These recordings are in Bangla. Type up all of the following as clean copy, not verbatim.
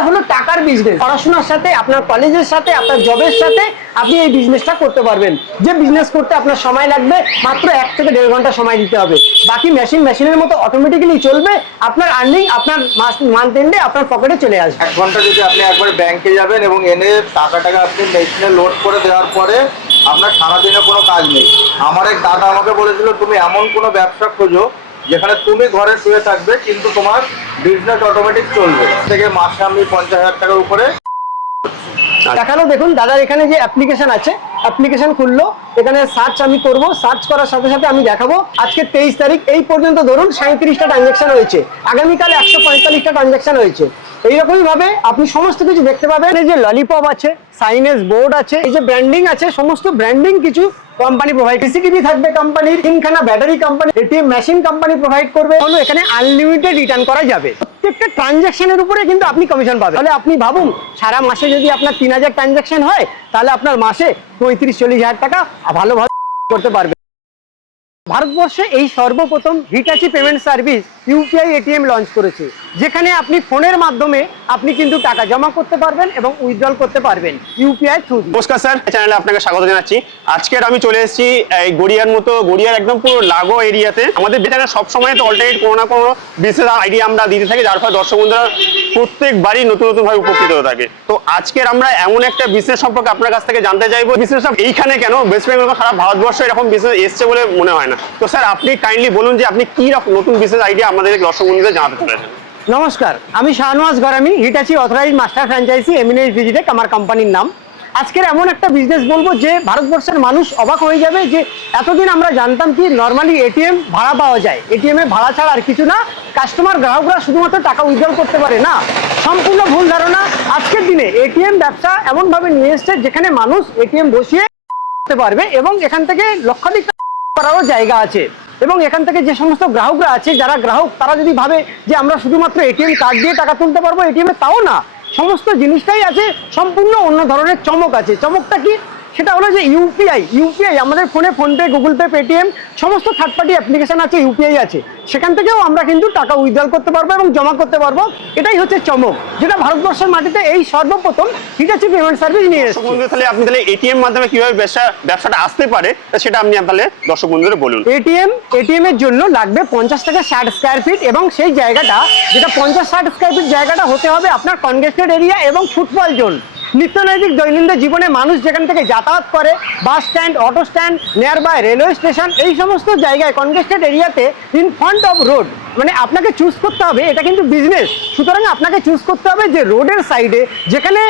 এটা হলো টাকার বিজনেস। পড়াশোনার সাথে, আপনার কলেজের সাথে, আপনার জবের সাথে আপনি এই বিজনেসটা করতে পারবেন। যে বিজনেস করতে আপনার সময় লাগবে মাত্র 1 থেকে 1.5 ঘন্টা সময় দিতে হবে। বাকি মেশিনের মতো অটোমেটিক্যালি চলবে। আপনার আর্নিং আপনার মান্থ এন্ডে আপনার পকেটে চলে আসবে। 1 ঘন্টা যদি আপনি একবার ব্যাংকে যাবেন এবং এনে টাকাটাকে আপনি মেশিনে লোড করে দেওয়ার পরে আপনার সারাদিনে কোনো কাজ নেই। আমার এক দাদা আমাকে বলেছিল, তুমি এমন কোনো ব্যবসা খোঁজো যেখানে তুমি ঘরে শুয়ে থাকবে কিন্তু তোমার বিজনেস অটোমেটিক চলবে। থেকে মাসে আমি 50,000 টাকার উপরে দেখালো। দেখুন দাদার এখানে যে অ্যাপ্লিকেশন আছে, অ্যাপ্লিকেশন খুললো, এখানে সার্চ আমি করব। সার্চ করার সাথে সাথে আমি দেখাবো আজকে 23 তারিখ, এই পর্যন্ত ধরুন 37টা ট্রানজ্যাকশন হয়েছে, আগামীকাল 145টা ট্রানজ্যাকশন হয়েছে। এইরকমই ভাবে আপনি সমস্ত কিছু দেখতে পাবেন। এই যে ললিপপ আছে, সাইনেজ বোর্ড আছে, এই যে ব্র্যান্ডিং আছে, সমস্ত ব্র্যান্ডিং কিছু কোম্পানি প্রোভাইড। সিসিটিভি থাকবে কোম্পানির, 3খানা battery company, ATM machine company provide করবে। হলো এখানে আনলিমিটেড রিটার্ন করা যাবে। প্রত্যেকটা ট্রানজ্যাকশনের উপরে কিন্তু আপনি কমিশন পাবেন। তাহলে আপনি ভাবুন, সারা মাসে যদি আপনার 3000 ট্রানজ্যাকশন হয়, তাহলে আপনার মাসে 35-40 হাজার টাকা ভালোভাবে করতে পারবে। ভারতবর্ষে এই সর্বপ্রথম Hitachi payment service UPI ATM launch করেছে, যেখানে আপনি ফোনের মাধ্যমে আপনি কিন্তু টাকা জমা করতে পারবেন এবং উইথড্রল করতে পারবেন ইউপিআই থ্রু। নমস্কার স্যার, চ্যানেলে আপনাকে স্বাগত জানাচ্ছি। আজকের আমি চলে এসেছি এই গড়িয়ার মতো, গড়িয়ার একদম পুরো লাগো এরিয়াতে। আমাদের চ্যানেলে সবসময় তো অল্টারনেট কোনো না কোনো বিশেষ আইডিয়া আমরা দিতে থাকি, যার ফলে দর্শক বন্ধুরা প্রত্যেকবারই নতুন নতুনভাবে উপকৃত হয়ে থাকে। তো আজকের আমরা এমন একটা বিজনেস সম্পর্কে আপনার কাছ থেকে জানতে চাইবো। বিজনেসটা এইখানে কেন, ওয়েস্ট বেঙ্গল বা সারা ভারতবর্ষে এরকম বিজনেস এসছে বলে মনে হয় না। তো স্যার আপনি কাইন্ডলি বলুন যে আপনি কি রকম নতুন বিজনেস আইডিয়া আমাদের দর্শক বন্ধুদের জানাতে চলেছেন। নমস্কার, আমি Shahnawaz Garami, Hitachi authorised master franchise Eminence Visitech আমার কোম্পানির নাম। আজকের এমন একটা বিজনেস বলবো যে ভারতবর্ষের মানুষ অবাক হয়ে যাবে যে এতদিন আমরা জানতাম কি নর্মালি এটিএম ভাড়া পাওয়া যায়, এটিএম এ ভাড়া ছাড়া আর কিছু না, কাস্টমার গ্রাহকরা শুধুমাত্র টাকা উইথড্রল করতে পারে। না, সম্পূর্ণ ভুল ধারণা। আজকের দিনে এটিএম ব্যবসা এমনভাবে নিয়ে এসছে যেখানে মানুষ এটিএম বসিয়ে করতে পারবে এবং এখান থেকে লক্ষাধিক করারও জায়গা আছে। এবং এখান থেকে যে সমস্ত গ্রাহকরা আছে, যারা গ্রাহক, তারা যদি ভাবে যে আমরা শুধুমাত্র এটিএম কার্ড দিয়ে টাকা তুলতে পারবো, এটিএমে তাও না, সমস্ত জিনিসটাই আছে, সম্পূর্ণ অন্য ধরনের চমক আছে। চমকটা কি? সেটা হলো যে ইউপিআই আমাদের ফোনে ফোনপে, গুগল পে, পেটিএম সমস্ত থার্ড পার্টি অ্যাপ্লিকেশন আছে, ইউপিআই আছে, সেখান থেকেও আমরা কিন্তু টাকা উইথড্রল করতে পারবো এবং জমা করতে পারবো। এটাই হচ্ছে চমক, যেটা ভারতবর্ষের মাটিতে এই সর্বপ্রথম হিটাচি পেমেন্ট সার্ভিস নিয়ে এসেছে। তাহলে আপনি তাহলে এটিএম মাধ্যমে কিভাবে ব্যবসাটা আসতে পারে সেটা আপনি তাহলে দর্শক বন্ধুদের বলুন। এটিএম এর জন্য লাগবে 50 থেকে 60 স্কয়ার ফিট এবং সেই জায়গাটা, যেটা 50-60 স্কয়ার ফিট জায়গাটা হতে হবে আপনার কনজেস্টেড এরিয়া এবং ফুটফল জোন। নিত্যনৈতিক দৈনন্দিন জীবনে মানুষ যেখান থেকে যাতায়াত করে, bus stand, auto stand, nearby railway station, এই সমস্ত জায়গায় কনজেস্টেড এরিয়াতে ইন ফ্রন্ট অফ রোড, মানে আপনাকে চুজ করতে হবে, এটা কিন্তু বিজনেস, সুতরাং আপনাকে চুজ করতে হবে যে রোডের সাইডে যেখানে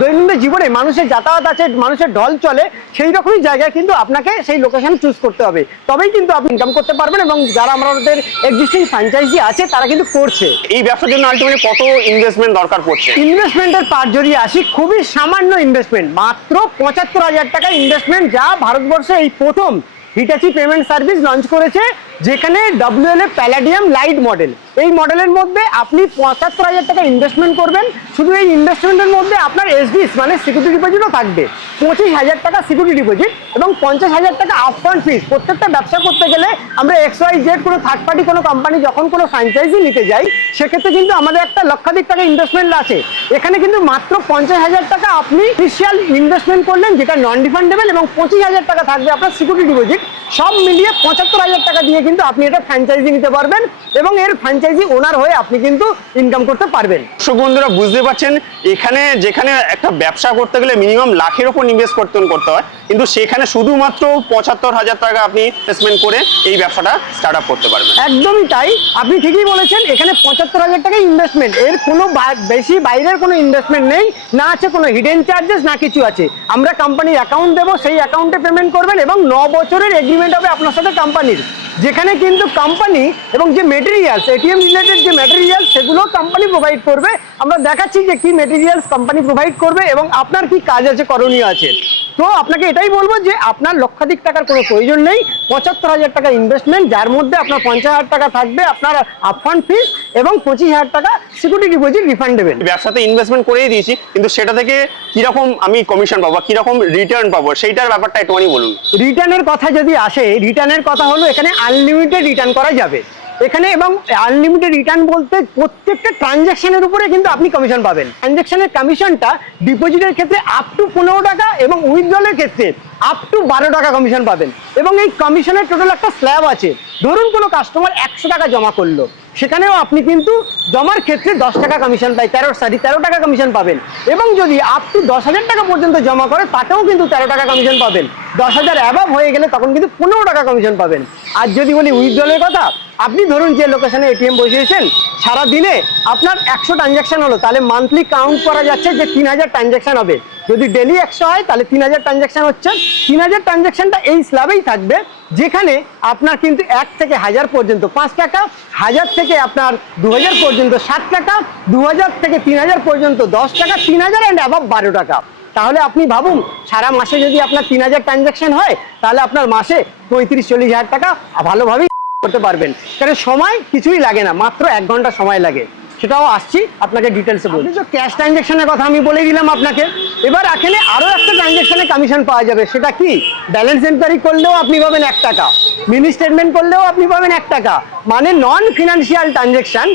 দৈনন্দিন জীবনে মানুষের যাতায়াত আছে, মানুষের ঢল চলে, সেই রকমই জায়গায় কিন্তু আপনাকে সেই লোকেশন চুজ করতে হবে। তবেই কিন্তু আপনি ইনকাম করতে পারবেন এবং যারা আমাদের এক্সিস্টিং ফ্র্যাঞ্চাইজি আছে তারা কিন্তু করছে। এই ব্যবসার জন্য আলটিমেটলি কত ইনভেস্টমেন্ট দরকার পড়ছে? ইনভেস্টমেন্টের পার্ট যদি আসি, খুবই সামান্য ইনভেস্টমেন্ট, মাত্র 75,000 টাকা ইনভেস্টমেন্ট, যা ভারতবর্ষে এই প্রথম হিটাচি পেমেন্ট সার্ভিস লঞ্চ করেছে, যেখানে WLA প্যালাডিয়াম লাইট মডেল। এই মডেলের মধ্যে আপনি 75,000 টাকা ইনভেস্টমেন্ট করবেন। শুধু এই ইনভেস্টমেন্টের মধ্যে আপনার এসডিস মানে সিকিউরিটি ডিপোজিটও থাকবে, 25,000 টাকা সিকিউরিটি ডিপোজিট এবং 50,000 টাকা আপফ্রন্ট ফিস। প্রত্যেকটা ব্যবসা করতে গেলে আমরা XYZ কোনো থার্ড পার্টি কোনো কোম্পানি যখন কোনো ফ্র্যাঞ্চাইজি নিতে যাই, সেক্ষেত্রে কিন্তু আমাদের একটা লক্ষাধিক টাকা ইনভেস্টমেন্ট আছে। এখানে কিন্তু মাত্র 50,000 টাকা আপনি ইনিশিয়াল ইনভেস্টমেন্ট করলেন, যেটা নন রিফান্ডেবল, এবং 25,000 টাকা থাকবে আপনার সিকিউরিটি ডিপোজিট। সব মিলিয়ে 75,000 টাকা দিয়ে কিন্তু আপনি এটা ফ্র্যাঞ্চাইজি নিতে পারবেন এবং এর ফ্র্যাঞ্চাইজি ওনার হয়ে আপনি কিন্তু ইনকাম করতে পারবেন। দর্শক বন্ধুরা বুঝতে পারছেন, এখানে যেখানে একটা ব্যবসা করতে গেলে মিনিমাম লাখের ওপর ইনভেস্ট করতে হয়, কিন্তু সেখানে শুধুমাত্র 75,000 টাকা আপনি ইনভেস্টমেন্ট করে এই ব্যবসাটা স্টার্ট আপ করতে পারবেন। একদমই তাই, আপনি ঠিকই বলেছেন। এখানে 75,000 টাকা ইনভেস্টমেন্ট, এর কোনো বেশি বাইরের কোনো ইনভেস্টমেন্ট নেই, না আছে কোনো হিডেন চার্জেস, না কিছু আছে। আমরা কোম্পানির অ্যাকাউন্ট দেবো, সেই অ্যাকাউন্টে পেমেন্ট করবেন এবং 9 বছরের এগ্রিমেন্ট হবে আপনার সাথে কোম্পানির, যেখানে কিন্তু কোম্পানি এবং যে মেটেরিয়ালস, এটিএম রিলেটেড যে মেটেরিয়ালস, সেগুলো কোম্পানি প্রোভাইড করবে। আমরা দেখাচ্ছি যে কি মেটেরিয়ালস কোম্পানি প্রোভাইড করবে এবং আপনার কি কাজ আছে, করণীয় আছে। তো আপনাকে এটাই বলবো যে আপনার লক্ষাধিক টাকার কোনো প্রয়োজন নেই, 75,000 টাকা ইনভেস্টমেন্ট, যার মধ্যে আপনার 50,000 টাকা থাকবে আপনার আপফ্রন্ট ফিস এবং 25,000 টাকা সিকিউরিটি ডিপোজিট রিফান্ডেবল। ব্যবসাতে ইনভেস্টমেন্ট করেই দিয়েছি, কিন্তু সেটা থেকে কিরকম আমি কমিশন পাবো, কিরকম রিটার্ন পাবো, সেইটার ব্যাপারটা একটুখানি বলুন। রিটার্নের কথা যদি আসে, রিটার্নের কথা হলো এখানে আনলিমিটেড রিটার্ন করা যাবে। এখানে এবং আনলিমিটেড রিটার্ন বলতে প্রত্যেকটা ট্রানজ্যাকশনের উপরে কিন্তু আপনি কমিশন পাবেন। ট্রানজ্যাকশনের কমিশনটা ডিপোজিটের ক্ষেত্রে আপ টু 15 টাকা এবং উইথড্রলের ক্ষেত্রে আপ টু 12 টাকা কমিশন পাবেন। এবং এই কমিশনের টোটাল একটা স্ল্যাব আছে। ধরুন কোনো কাস্টমার 100 টাকা জমা করলো, সেখানেও আপনি কিন্তু জমার ক্ষেত্রে 10 টাকা কমিশন পাই, 13 টাকা কমিশন পাবেন। এবং যদি আপ টু 10,000 টাকা পর্যন্ত জমা করে তাতেও কিন্তু 13 টাকা কমিশন পাবেন। 10,000 অ্যাবাভ হয়ে গেলে তখন কিন্তু 15 টাকা কমিশন পাবেন। আর যদি বলি উইথড্রলের কথা, আপনি ধরুন যে লোকেশনে এটিএম বসিয়েছেন, সারা দিনে আপনার 100 ট্রানজ্যাকশন হলো, তাহলে মান্থলি কাউন্ট করা যাচ্ছে যে 3000 ট্রানজ্যাকশন হবে। যদি ডেলি 100 হয় তাহলে 3000 ট্রানজ্যাকশন হচ্ছে। 3000 ট্রানজ্যাকশনটা এই স্ল্যাবেই থাকবে, যেখানে আপনার কিন্তু 1 থেকে 1000 পর্যন্ত 5 টাকা, 1000 থেকে আপনার 2000 পর্যন্ত 7 টাকা, 2000 থেকে 3000 পর্যন্ত 10 টাকা, 3000 অ্যান্ড অ্যাবাভ 12 টাকা। তাহলে আপনি ভাবুন সারা মাসে যদি আপনার 3000 ট্রানজ্যাকশন হয়, তাহলে আপনার মাসে 35-40 হাজার টাকা ভালোভাবেই করতে পারবেন। কারণ সময় কিছুই লাগে না, মাত্র 1 ঘন্টা সময় লাগে। সেটাও আসছি আপনাকে ডিটেলসে বলছি। তো ক্যাশ ট্রানজ্যাকশনের কথা আমি বলে দিলাম আপনাকে। এবার এখানে আরও একটা ট্রানজ্যাকশনে কমিশন পাওয়া যাবে। সেটা কি? ব্যালেন্স এনকোয়ারি করলেও আপনি পাবেন 1 টাকা, মিনি স্টেটমেন্ট করলেও আপনি পাবেন 1 টাকা। মানে নন ফিনান্সিয়াল ট্রানজ্যাকশন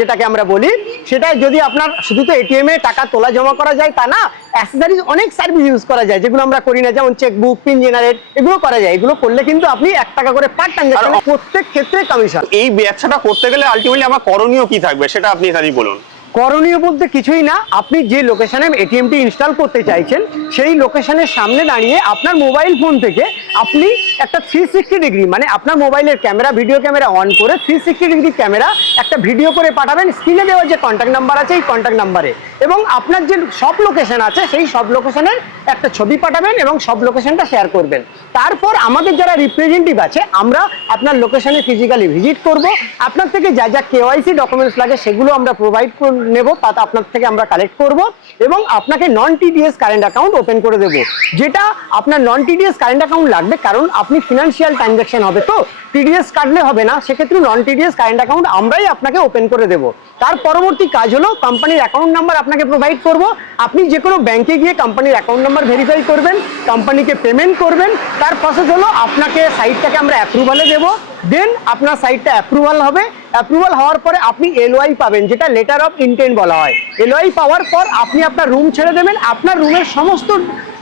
যেটাকে আমরা বলি, সেটা যদি আপনার শুধু তো এটিএম এ টাকা তোলা জমা করা যায় তা না, অ্যাক্সেসরিজ অনেক সার্ভিস ইউজ করা যায় যেগুলো আমরা করি না, যেমন চেকবুক, পিন জেনারেট, এগুলো করা যায়। এগুলো করলে কিন্তু আপনি 1 টাকা করে পার ট্রানজ্যাকশন, প্রত্যেক ক্ষেত্রে কমিশন। এই ব্যবসাটা করতে গেলে আলটিমেটলি আমার করণীয় কি থাকবে সেটা আপনি তাহলে বলুন। করণীয় বলতে কিছুই না, আপনি যে লোকেশনে এটিএমটি ইনস্টল করতে চাইছেন সেই লোকেশনের সামনে দাঁড়িয়ে আপনার মোবাইল ফোন থেকে আপনি একটা 360 ডিগ্রি, মানে আপনার মোবাইলের ক্যামেরা, ভিডিও ক্যামেরা অন করে 360 ডিগ্রি ক্যামেরা একটা ভিডিও করে পাঠাবেন স্ক্রিনে দেওয়া যে কন্ট্যাক্ট নাম্বার আছে এই কন্ট্যাক্ট নাম্বারে, এবং আপনার যে সব লোকেশন আছে সেই সব লোকেশনের একটা ছবি পাঠাবেন এবং সব লোকেশনটা শেয়ার করবেন। তারপর আমাদের যারা রিপ্রেজেন্টেটিভ আছে আমরা আপনার লোকেশনে ফিজিক্যালি ভিজিট করব, আপনার থেকে যা যা কেওয়াইসি ডকুমেন্টস লাগে সেগুলো আমরা প্রোভাইড নেব, তাতে আপনার থেকে আমরা কালেক্ট করব এবং আপনাকে নন টিডিএস কারেন্ট অ্যাকাউন্ট ওপেন করে দেব। যেটা আপনার নন টিডিএস কারেন্ট অ্যাকাউন্ট লাগবে, কারণ আপনি ফিনান্সিয়াল ট্রানজ্যাকশন হবে, তো টিডিএস কাটলে হবে না, সেক্ষেত্রে নন টিডিএস কারেন্ট অ্যাকাউন্ট আমরাই আপনাকে ওপেন করে দেব। তার পরবর্তী কাজ হলো কোম্পানির অ্যাকাউন্ট নাম্বার আপনাকে প্রোভাইড করব। আপনি যে কোনো ব্যাংকে গিয়ে কোম্পানির অ্যাকাউন্ট নাম্বার ভেরিফাই করবেন, কোম্পানিকে পেমেন্ট করবেন। তার প্রসেস হলো আপনাকে সাইটটাকে আমরা অ্যাপ্রুভালে দেব, দেন আপনার সাইটটা অ্যাপ্রুভাল হবে। অ্যাপ্রুভাল হওয়ার পরে আপনি এলওআই পাবেন, যেটা লেটার অফ ইন্টেন্ট বলা হয়। এলওআই পাওয়ার পর আপনি আপনার রুম ছেড়ে দেবেন। আপনার রুমের সমস্ত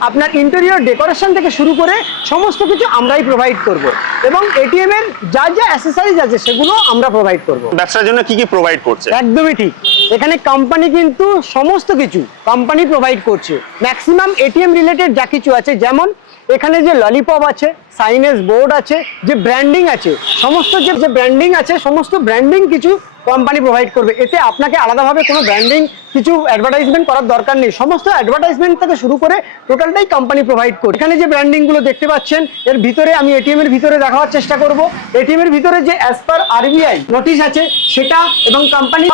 আপনার ইন্টেরিয়র ডেকোরেশন থেকে শুরু করে সমস্ত কিছু আমরাই প্রোভাইড করব, এবং এটিএম এর যা যা অ্যাক্সেসরিজ আছে সেগুলো আমরা প্রোভাইড করব। ব্যবসার জন্য কি কি প্রোভাইড করছে? একদমই ঠিক, এখানে কোম্পানি কিন্তু সমস্ত কিছু কোম্পানি প্রোভাইড করছে। ম্যাক্সিমাম এটিএম রিলেটেড যা কিছু আছে, যেমন এখানে যে ললিপপ আছে, সাইনেজ বোর্ড আছে, যে ব্র্যান্ডিং আছে, সমস্ত যে ব্র্যান্ডিং আছে সমস্ত ব্র্যান্ডিং কিছু কোম্পানি প্রোভাইড করবে। এতে আপনাকে আলাদাভাবে কোনো ব্র্যান্ডিং কিছু অ্যাডভার্টাইজমেন্ট করার দরকার নেই, সমস্ত অ্যাডভার্টাইজমেন্ট থেকে শুরু করে টোটালটাই কোম্পানি প্রোভাইড করে। এখানে যে ব্র্যান্ডিংগুলো দেখতে পাচ্ছেন এর ভিতরে আমি এটিএম এর ভিতরে দেখাবার চেষ্টা করব। এটিএম এর ভিতরে যে অ্যাজ পার আরবিআই নোটিশ আছে সেটা, এবং কোম্পানি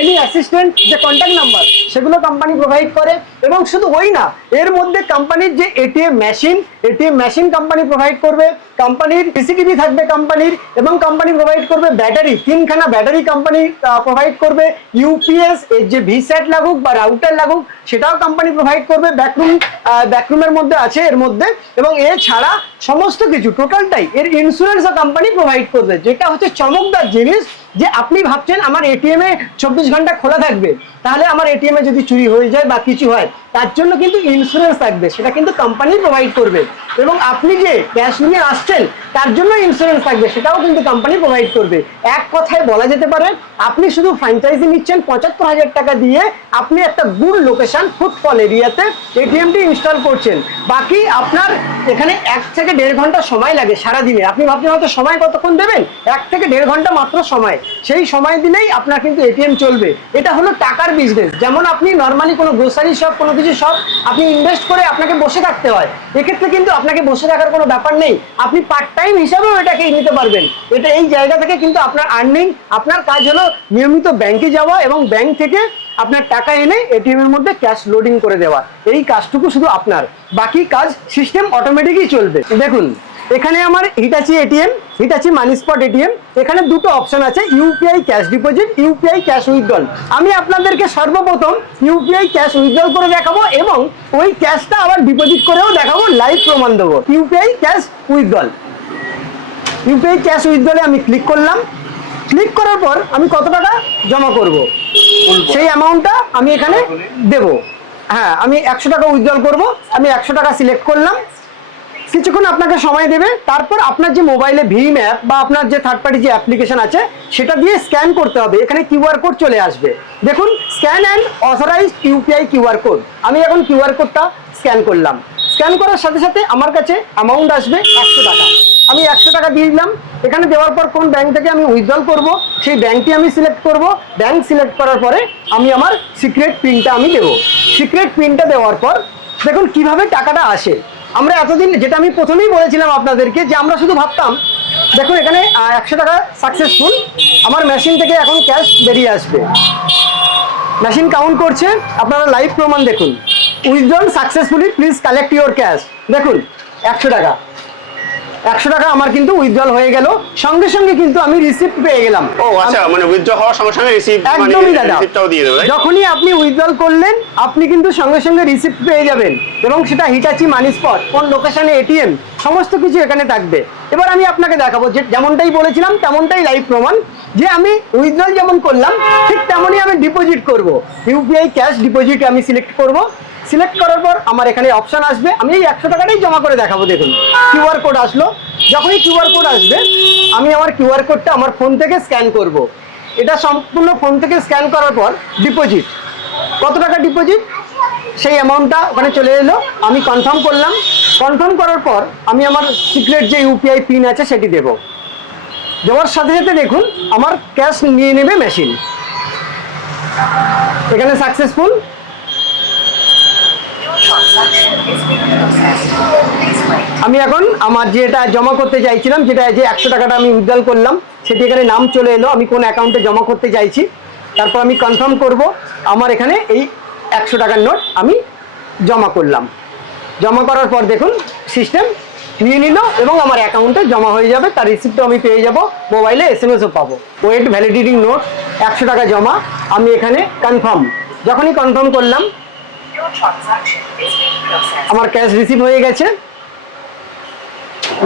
এনি অ্যাসিস্ট্যান্ট যে কন্ট্যাক্ট নাম্বার সেগুলো কোম্পানি প্রোভাইড করে। এবং শুধু ওই না, এর মধ্যে কোম্পানির যে এটিএম মেশিন কোম্পানি প্রোভাইড করবে, কোম্পানির সিসিটিভি থাকবে কোম্পানির, এবং কোম্পানি প্রোভাইড করবে ব্যাটারি, 3খানা ব্যাটারি কোম্পানি প্রোভাইড করবে। ইউপিএস এর যে ভিস্যাট লাগুক বা রাউটার লাগুক সেটাও কোম্পানি প্রোভাইড করবে। ব্যাকরুমের মধ্যে আছে এর মধ্যে, এবং এছাড়া সমস্ত কিছু টোটালটাই এর ইন্স্যুরেন্সও কোম্পানি প্রোভাইড করবে, যেটা হচ্ছে চমকদার জিনিস। যে আপনি ভাবছেন আমার এটিএম এ 24 ঘন্টা খোলা থাকবে, তাহলে আমার এটিএম এ যদি চুরি হয়ে যায় বা কিছু হয় তার জন্য কিন্তু ইন্স্যুরেন্স থাকবে, সেটা কিন্তু কোম্পানি প্রোভাইড করবে। এবং আপনি যে ক্যাশ নিয়ে আসছেন তার জন্য ইন্স্যুরেন্স থাকবে, সেটাও কিন্তু কোম্পানি প্রোভাইড করবে। এক কথায় বলা যেতে পারে আপনি শুধু ফ্র্যাঞ্চাইজি নিচ্ছেন 75,000 টাকা দিয়ে, আপনি একটা গুড লোকেশন ফুটফল এরিয়াতে এটিএমটি ইনস্টল করছেন। বাকি আপনার এখানে 1 থেকে 1.5 ঘন্টা সময় লাগে সারাদিনে। আপনি ভাবছেন হয়তো সময় কতক্ষণ দেবেন, 1 থেকে 1.5 ঘন্টা মাত্র সময়, সেই সময় দিলেই আপনার কিন্তু এটিএম চলবে। এটা হলো টাকার বিজনেস। যেমন আপনি নর্মালি কোনো গ্রোসারি শপ, কোনো কিছু শপ আপনি ইনভেস্ট করে আপনাকে বসে থাকতে হয়, এক্ষেত্রে কিন্তু আপনাকে বসে থাকার কোনো ব্যাপার নেই, আপনি পার্ট টাইম হিসাবেও এটাকে নিতে পারবেন। এটা এই জায়গা থেকে কিন্তু আপনার আর্নিং, আপনার কাজ হলো নিয়মিত ব্যাংকে যাওয়া এবং ব্যাংক থেকে আপনার টাকা এনে এটিএম এর মধ্যে ক্যাশ লোডিং করে দেওয়া, এই কাজটুকু শুধু আপনার, বাকি কাজ সিস্টেম অটোমেটিকই চলবে। দেখুন এখানে আমার হিটাচি এটিএম, হিটাচি মানি স্পট এটিএম, এখানে দুটো অপশন আছে, UPI cash deposit, UPI cash withdrawal. আমি আপনাদেরকে সর্বপ্রথম ইউপিআই ক্যাশ উইথড্রল করে দেখাবো এবং ওই ক্যাশটা আবার ডিপোজিট করেও দেখাবো, লাইভ প্রমাণ দেবো। UPI cash withdrawal, UPI cash উইথড্রলে আমি ক্লিক করলাম। ক্লিক করার পর আমি কত টাকা জমা করব সেই অ্যামাউন্টটা আমি এখানে দেব। হ্যাঁ, আমি 100 টাকা উইথড্রল করব, আমি 100 টাকা সিলেক্ট করলাম। কিছুক্ষণ আপনাকে সময় দেবে, তারপর আপনার যে মোবাইলে ভীম অ্যাপ বা আপনার যে থার্ড পার্টি যে অ্যাপ্লিকেশন আছে সেটা দিয়ে স্ক্যান করতে হবে। এখানে কিউআর কোড চলে আসবে, দেখুন scan and authorised UPI QR code. আমি এখন কিউআর কোডটা স্ক্যান করলাম। স্ক্যান করার সাথে সাথে আমার কাছে অ্যামাউন্ট আসবে 100 টাকা। আমি 100 টাকা দিয়ে দিলাম। এখানে দেওয়ার পর কোন ব্যাংক থেকে আমি উইথড্রল করব সেই ব্যাংকটি আমি সিলেক্ট করব। ব্যাংক সিলেক্ট করার পরে আমি আমার সিক্রেট পিনটা আমি দেবো। সিক্রেট পিনটা দেওয়ার পর দেখুন কিভাবে টাকাটা আসে। আমরা এতদিন যেটা আমি প্রথমেই বলেছিলাম আপনাদেরকে যে আমরা শুধু ভাবতাম, দেখুন এখানে 100 টাকা সাকসেসফুল, আমার মেশিন থেকে এখন ক্যাশ বেরিয়ে আসবে। মেশিন কাউন্ট করছে, আপনারা লাইভ প্রমাণ দেখুন। Withdrawal successfully, please collect your cash. দেখুন 100 টাকা, 100 টাকা আমার কিন্তু উইথড্রল হয়ে গেল। সঙ্গে সঙ্গে কিন্তু আমি রিসিপ্ট পেয়ে গেলাম। ও আচ্ছা, মানে উইথড্র হওয়ার সঙ্গে সঙ্গে রিসিভ, একদমই দাদা, রিসিপ্টটাও দিয়ে দেবে। যখনই আপনি উইথড্রল করলেন আপনি কিন্তু সঙ্গে সঙ্গে রিসিপ্ট পেয়ে যাবেন, এবং সেটা হিটাচি মানি স্পট, কোন লোকেশনে এটিএম, সমস্ত কিছু এখানে থাকবে। এবার আমি আপনাকে দেখাবো যে যেমনটাই বলেছিলাম তেমনটাই লাইভ প্রমাণ, যে আমি উইথড্রল যেমন করলাম ঠিক তেমনই আমি ডিপোজিট করব। ইউপিআই ক্যাশ ডিপোজিট আমি সিলেক্ট করব। সিলেক্ট করার পর আমার এখানে অপশন আসবে, আমি এই 100 টাকাটাই জমা করে দেখাবো। দেখুন কিউআর কোড আসলো। যখনই কিউআর কোড আসবে আমি আমার কিউআর কোডটা আমার ফোন থেকে স্ক্যান করব। এটা সম্পূর্ণ ফোন থেকে স্ক্যান করার পর ডিপোজিট, কত টাকা ডিপোজিট সেই অ্যামাউন্টটা ওখানে চলে এলো। আমি কনফার্ম করলাম। কনফার্ম করার পর আমি আমার সিক্রেট যে ইউপিআই পিন আছে সেটি দেব। দেওয়ার সাথে সাথে দেখুন আমার ক্যাশ নিয়ে নেবে মেশিন। এখানে সাকসেসফুল। আমি এখন আমার যেটা জমা করতে চাইছিলাম, যেটা যে 100 টাকাটা আমি উইথড্রল করলাম, সেটি এখানে নাম চলে এলো, আমি কোন অ্যাকাউন্টে জমা করতে চাইছি। তারপর আমি কনফার্ম করব। আমার এখানে এই 100 টাকার নোট আমি জমা করলাম। জমা করার পর দেখুন সিস্টেম নিয়ে নিল এবং আমার অ্যাকাউন্টে জমা হয়ে যাবে। তার রিসিপ্টও আমি পেয়ে যাব, মোবাইলে এসএমএসও পাবো। ওয়েট ভ্যালিডিটি নোট 100 টাকা জমা। আমি এখানে কনফার্ম, যখনই কনফার্ম করলাম আমার ক্যাশ রিসিভ হয়ে গেছে।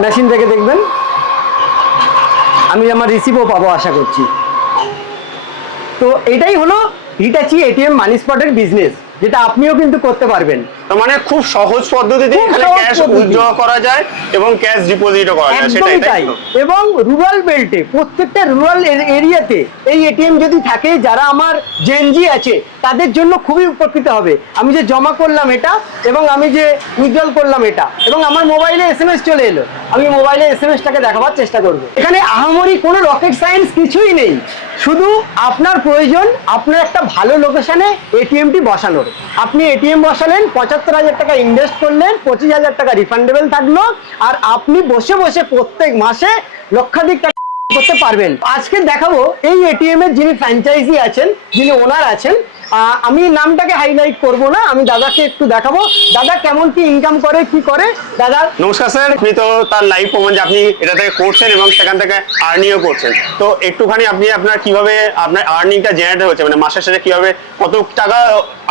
মেশিন থেকে দেখবেন আমি আমার রিসিভও পাবো আশা করছি। তো এটাই হলো হিটাচি এটিএম মানি স্পটের বিজনেস, যেটা আপনিও কিন্তু করতে পারবেন। তো মানে খুব সহজ পদ্ধতিতে খুব এখানে সহজ ক্যাশ পদ্ধতি। উইথড্র করা যায় এবং ক্যাশ ডিপোজিটও করা যায়, সেটাই একদমই তাই। তাই তো? এবং রুরাল বেল্টে, প্রত্যেকটা রুরাল এরিয়াতে এই এটিএম যদি থাকে, যারা আমার জেনজি আছে তাদের জন্য খুবই উপকৃত হবে। আমি যে জমা করলাম এটা এবং আমি যে উইথড্রল করলাম এটা, এবং আমার মোবাইলে এসএমএস চলে এলো, আমি মোবাইলে এসএমএসটাকে দেখাবার চেষ্টা করব। এখানে আহামরি কোনো রকেট সায়েন্স কিছুই নেই, শুধু আপনার প্রয়োজন আপনার একটা ভালো লোকেশনে এটিএমটি বসানোর। আপনি এটিএম বসালেন, 75,000 টাকা ইনভেস্ট করলেন, 25,000 টাকা রিফান্ডেবল থাকলো, আর আপনি বসে বসে প্রত্যেক মাসে লক্ষাধিক টাকা করতে পারবেন। আজকে দেখাবো এই এটিএম এর যিনি ফ্র্যাঞ্চাইজি আছেন, যিনি ওনার আছেন। আমি নামটাকে হাইলাইট করব না, আমি দাদাকে একটু দেখাবো দাদা কেমন কি ইনকাম করে, কি করে। দাদা নমস্কার স্যার, আপনি তো তার লাইভ প্রমাণ যে আপনি এটা থেকে করছেন এবং সেখান থেকে আর্নিংও করছেন। তো একটুখানি আপনি আপনার কিভাবে আপনার আর্নিংটা জেনারেট হচ্ছে, মানে মাসের শেষে কিভাবে কত টাকা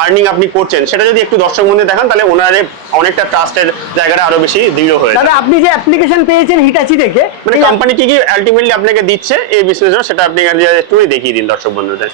আর্নিং আপনি করছেন, সেটা যদি একটু দর্শক বন্ধু দেখান তাহলে ওনারে অনেকটা ট্রাস্টের জায়গাটা আরো বেশি দৃঢ় হয়ে দাদা আপনি যে অ্যাপ্লিকেশন পেয়েছেন হিটাচি থেকে, মানে কোম্পানি কি কি আলটিমেটলি আপনাকে দিচ্ছে এই বিশ্লেষণ, সেটা আপনি একটু দেখিয়ে দিন দর্শক বন্ধুদের।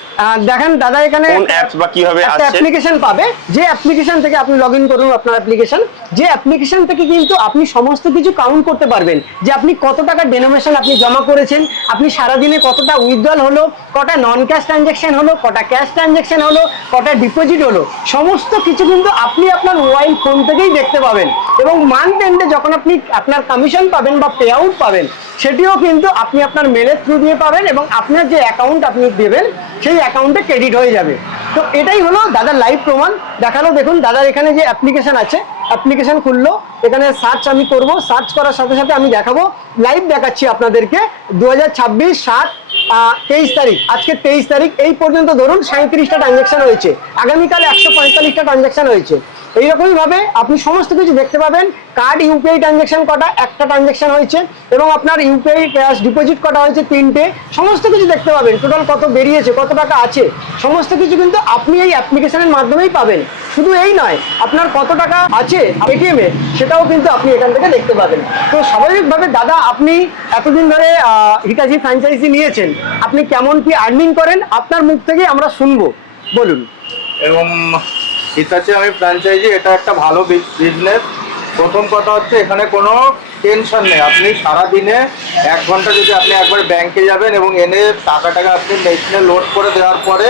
দেখেন দাদা এখানে কোন অ্যাপস বা কিভাবে একটা আসছে। অ্যাপ্লিকেশন পাবে, যে অ্যাপ্লিকেশন থেকে আপনি লগ ইন করুন আপনার অ্যাপ্লিকেশন, যে অ্যাপ্লিকেশন থেকে কিন্তু আপনি সমস্ত কিছু কাউন্ট করতে পারবেন, যে আপনি কত টাকা ডেনোমিনেশন আপনি জমা করেছেন, আপনি সারাদিনে কতটা উইথড্রল হলো, কটা নন ক্যাশ ট্রানজ্যাকশন হলো, কটা ক্যাশ ট্রানজ্যাকশন হলো, কটা ডিপোজিট হলো, সমস্ত কিছু কিন্তু আপনি আপনার মোবাইল ফোন থেকেই দেখতে পাবেন। এবং মান্থ এন্ডে যখন আপনি আপনার কমিশন পাবেন বা পে আউট পাবেন, সেটিও কিন্তু আপনি আপনার মেলের থ্রু দিয়ে পাবেন, এবং আপনার যে অ্যাকাউন্ট আপনি দেবেন সেই অ্যাকাউন্টে ক্রেডিট হয়ে যাবে। তো এটাই হলো দাদার লাইভ প্রমাণ দেখানো। দেখুন দাদার এখানে যে অ্যাপ্লিকেশন আছে, অ্যাপ্লিকেশন খুললো, এখানে সার্চ আমি করব, সার্চ করার সাথে সাথে আমি দেখাবো, লাইভ দেখাচ্ছি আপনাদেরকে। 2026 7 তারিখ, আজকে 23 তারিখ, এই পর্যন্ত ধরুন 37টা ট্রানজ্যাকশন হয়েছে, আগামীকাল 145টা ট্রানজ্যাকশন হয়েছে। এইরকমই ভাবে আপনি সমস্ত কিছু দেখতে পাবেন। কার্ড ইউপিআই ট্রানজ্যাকশন কটা, একটা ট্রানজ্যাকশন হয়েছে, এবং আপনার ইউপিআই ক্যাশ ডিপোজিট কটা হয়েছে 3টে, সমস্ত কিছু দেখতে পাবেন। টোটাল কত বেরিয়েছে, কত টাকা আছে, সমস্ত কিছু কিন্তু আপনি এই অ্যাপ্লিকেশনের মাধ্যমেই পাবেন। শুধু এই নয়, আপনার কত টাকা আছে এটিএম এ সেটাও কিন্তু আপনি এখান থেকে দেখতে পাবেন। তো স্বাভাবিকভাবে দাদা, আপনি এতদিন ধরে হিটাচি ফ্র্যাঞ্চাইজি নিয়েছেন, আপনি কেমন কি আর্নিং করেন আপনার মুখ থেকে আমরা শুনবো, বলুন। এবং হিটাচি আমি ফ্র্যাঞ্চাইজি, এটা একটা ভালো বিজনেস। প্রথম কথা হচ্ছে এখানে কোনো টেনশন নেই। আপনি সারাদিনে 1 ঘন্টা যদি আপনি একবার ব্যাংকে যাবেন এবং এনে টাকাটাকে আপনি মেশিনে লোড করে দেওয়ার পরে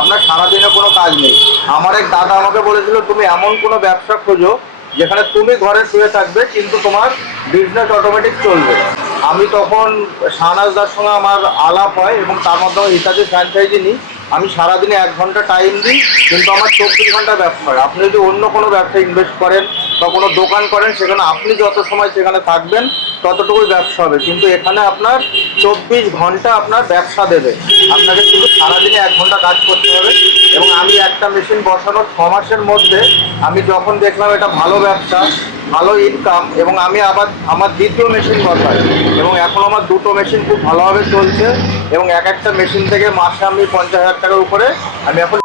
আপনার সারাদিনে কোনো কাজ নেই। আমার এক দাদা আমাকে বলেছিল তুমি এমন কোনো ব্যবসা খোঁজো যেখানে তুমি ঘরে শুয়ে থাকবে কিন্তু তোমার বিজনেস অটোমেটিক চলবে। আমি তখন শাহনাজদার সঙ্গে আমার আলাপ হয় এবং তার মাধ্যমে হিটাচি ফ্র্যাঞ্চাইজি নিই। আমি সারাদিনে 1 ঘন্টা টাইম দিই, কিন্তু আমার 24 ঘন্টা ব্যবসা হয়। আপনি যদি অন্য কোনো ব্যবসায় ইনভেস্ট করেন বা কোনো দোকান করেন, সেখানে আপনি যত সময় সেখানে থাকবেন ততটুকুই ব্যবসা হবে, কিন্তু এখানে আপনার 24 ঘন্টা আপনার ব্যবসা দেবে। আপনাকে শুধু সারাদিনে 1 ঘন্টা কাজ করতে হবে। এবং আমি একটা মেশিন বসানোর 6 মাসের মধ্যে আমি যখন দেখলাম এটা ভালো ব্যবসা, ভালো ইনকাম, এবং আমি আবার আমার দ্বিতীয় মেশিন বসাই এবং এখন আমার 2টো মেশিন খুব ভালোভাবে চলছে এবং একটা মেশিন থেকে মাসে আমি 50,000 টাকার উপরে আমি এখন।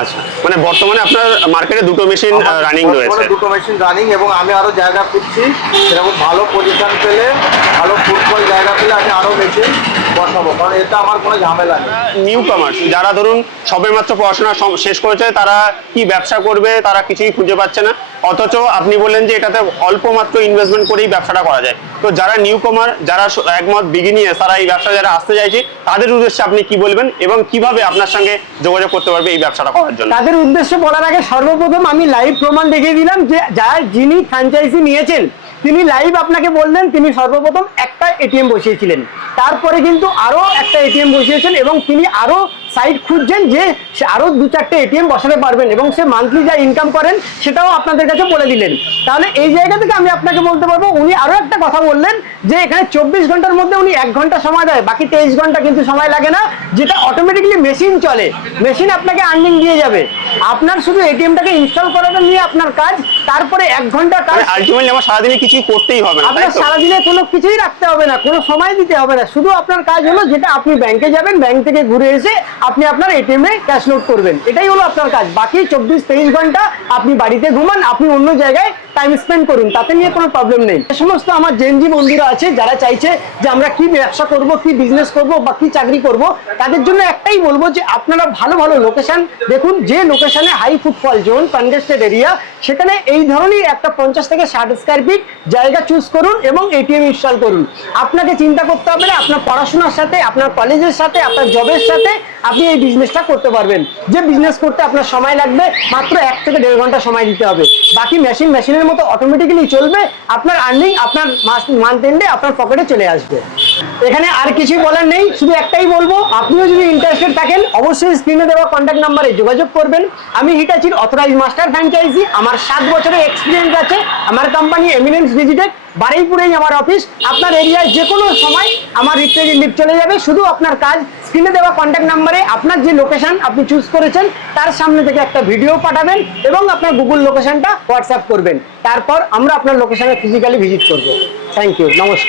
আচ্ছা, মানে বর্তমানে আপনার মার্কেটে 2টো মেশিন রানিং রয়েছে। 2টো মেশিন রানিং, এবং আমি আরো জায়গা খুঁজছি। সেরকম ভালো পজিশন পেলে, ভালো ফুটবল জায়গা পেলে আমি আরো মেশিন বসাবো, কারণ এটা আমার কোনো ঝামেলা নেই। নিউ কামার্স যারা ধরুন সবেমাত্র পড়াশোনা শেষ করেছে, তারা কি ব্যবসা করবে তারা কিছুই খুঁজে পাচ্ছে না, অথচ আপনি বললেন যে এটাতে অল্প মাত্র ইনভেস্টমেন্ট করেই ব্যবসাটা করা যায়। তো যারা নিউ কামার, যারা একমত বিগিনিয়ার, তারা এই ব্যবসা যারা আসতে চাইছে, তাদের উদ্দেশ্যে আপনি কি বলবেন এবং কিভাবে আপনার সঙ্গে যোগাযোগ করতে পারবে এই ব্যবসাটা করার জন্য? তাদের উদ্দেশ্যে বলার আগে সর্বপ্রথম আমি লাইভ প্রমাণ দেখিয়ে দিলাম যে যিনি ফ্র্যাঞ্চাইজি নিয়েছেন তিনি লাইভ আপনাকে বললেন তিনি সর্বপ্রথম একটা এটিএম বসিয়েছিলেন, তারপরে কিন্তু আরো একটা এটিএম বসিয়েছেন এবং তিনি আরো সাইট খুঁজছেন যে সে আরো 2-4টে এটিএম বসাতে পারবেন এবং সে মান্থলি যা ইনকাম করেন সেটাও আপনাদের কাছে বলে দিলেন। তাহলে এই জায়গা থেকে আমি আপনাকে বলতে পারবো, উনি আরো একটা কথা বললেন যে এখানে 24 ঘন্টার মধ্যে উনি 1 ঘন্টা সময় দেয়, বাকি 23 ঘন্টা কিন্তু সময় লাগে না, যেটা অটোমেটিকলি মেশিন চলে, মেশিন আপনাকে আর্নিং দিয়ে যাবে। আপনার শুধু এটিএমটাকে ইনস্টল করাটা নিয়ে আপনার কাজ, তারপরে 1 ঘন্টা কাজ। আলটিমেটলি আমার সারাদিনে কিছু করতেই হবে না, আপনার সারাদিনে কোনো কিছুই রাখতে হবে না, কোনো সময় দিতে হবে না, শুধু আপনার কাজ হলো যেটা আপনি ব্যাংকে যাবেন, ব্যাংক থেকে ঘুরে এসে আপনি আপনার এটিএম এ ক্যাশ লোড করবেন, এটাই হলো আপনার কাজ। বাকি 24-23 ঘন্টা আপনি বাড়িতে ঘুমান, আপনি অন্য জায়গায় টাইম স্পেন্ড করুন, তাতে নিয়ে কোনো প্রবলেম নেই। এই সমস্ত আমার জেনজি বন্ধুরা আছে যারা চাইছে যে আমরা কি ব্যবসা করব, কি বিজনেস করব বা কি চাকরি করব, তাদের জন্য একটাই বলবো যে আপনারা ভালো ভালো লোকেশন দেখুন, যে লোকেশনে high footfall zone, congested area, সেখানে এই ধরনের একটা 50 থেকে 60 স্কয়ার ফিট জায়গা চুজ করুন এবং এটিএম ইনস্টল করুন। আপনাকে চিন্তা করতে হবে না, আপনার পড়াশোনার সাথে, আপনার কলেজের সাথে, আপনার জবের সাথে আপনি এই বিজনেসটা করতে পারবেন। যে বিজনেস করতে আপনার সময় লাগবে মাত্র 1 থেকে 1.5 ঘন্টা সময় দিতে হবে, বাকি মেশিনের মতো অটোমেটিক্যালি চলবে, আপনার আর্নিং আপনার মান্থ এন্ডে আপনার পকেটে চলে আসবে। এখানে আর কিছু বলার নেই, শুধু একটাই বলবো, আপনিও যদি ইন্টারেস্টেড থাকেন অবশ্যই স্ক্রিনে দেওয়া কন্ট্যাক্ট নাম্বারে যোগাযোগ করবেন। আমি হিটাচির অথরাইজ মাস্টার ফ্র্যাঞ্চাইজি, আমার 7 বছরের এক্সপিরিয়েন্স আছে, আমার কোম্পানি এমিনেন্স ডিজিটেক, বারুইপুরেই আমার অফিস। আপনার এরিয়ায় যে কোনো সময় আমার রিপ্রেজেন্টেটিভ চলে যাবে, শুধু আপনার কাজ স্ক্রিনে দেওয়া কন্ট্যাক্ট নাম্বারে আপনার যে লোকেশন আপনি চুজ করেছেন তার সামনে থেকে একটা ভিডিও পাঠাবেন এবং আপনার গুগল লোকেশনটা হোয়াটসঅ্যাপ করবেন, তারপর আমরা আপনার লোকেশনে ফিজিক্যালি ভিজিট করব। থ্যাংক ইউ, নমস্কার।